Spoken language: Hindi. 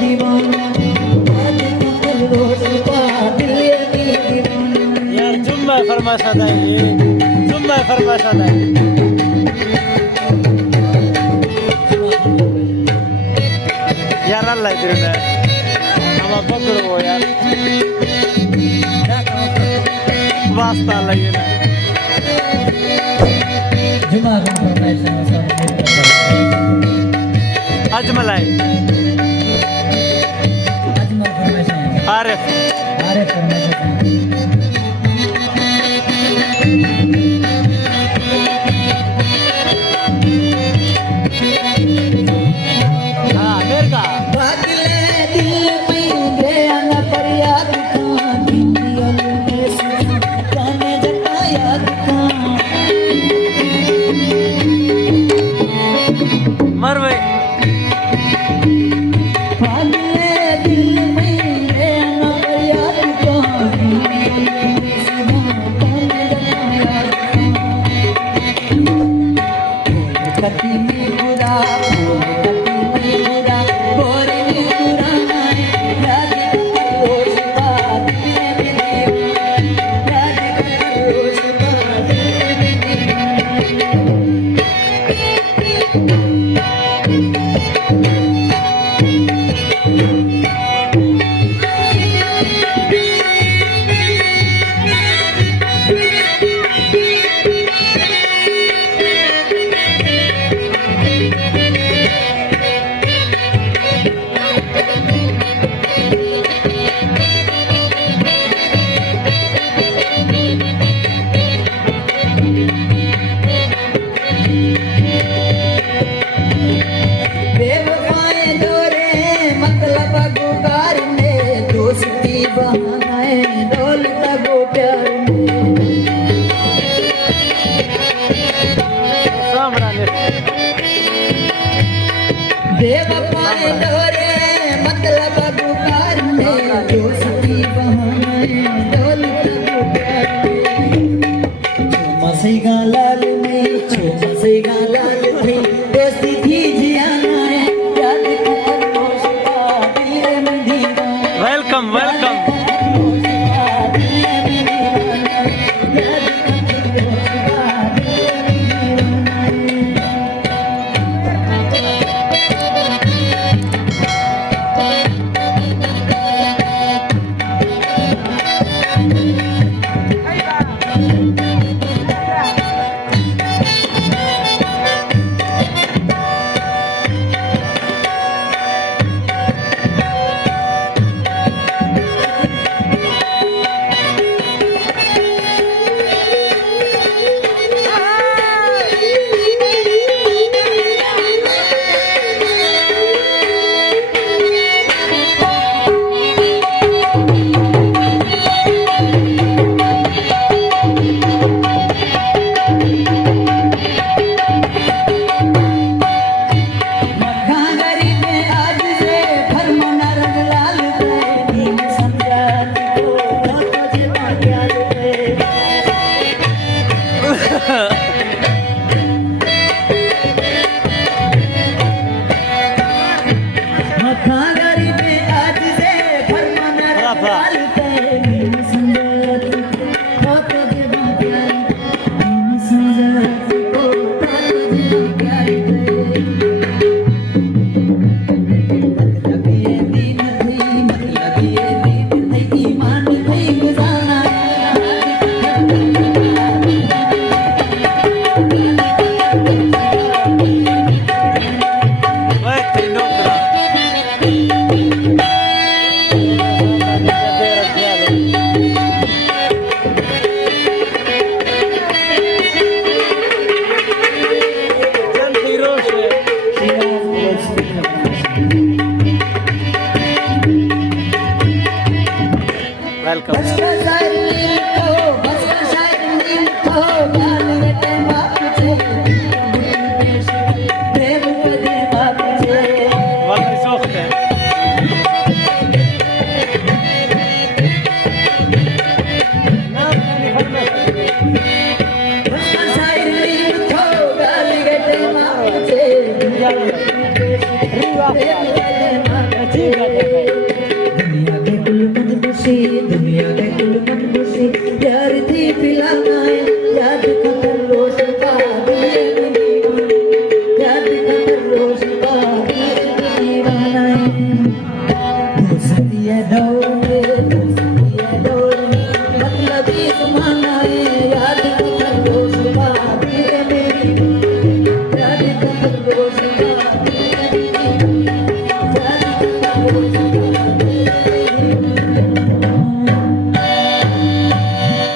दीवाना आजकल रोज का दिल भी दीवाना यार जुम्मा फरमाशा था ये जुम्मा फरमाशा था यार अल्लाह तेरे हम पकड़ो यार वास्ता लगे ना जुमा का फरमाइश अजमल है अजमल फरमाइश आरिफ आरिफ फरमाइश हाँ मेरे का बादले दिल में बेअन पर याद का दिल में सुना गाने जटा याद का मर भाई बादले दिल में बेअन पर याद का दिल में सुना गाने जटा याद का कटी में खुदा बेवफाए डोरे मतलब गुबार में दोस्ती बहाने दौलत को प्यार में मसेगा लाल में मसेगा लाल में दोस्ती थी जियाना है याद करो उसका दिल में दीवाना वेलकम वेलकम दुनिया के कुल मत खुशी, दुनिया के कुल मत खुशी, प्यार थी पिलाना है, याद खतर रोज का दिए याद खतर रोज का दीवाना है। दोस्ती है दौड़ में, दोस्ती है दौड़ में, मतलब ही तुम्हारा है, याद खतर रोज का दिए मेरी, याद खतर रोज का दिए मेरी, याद खतर रोज का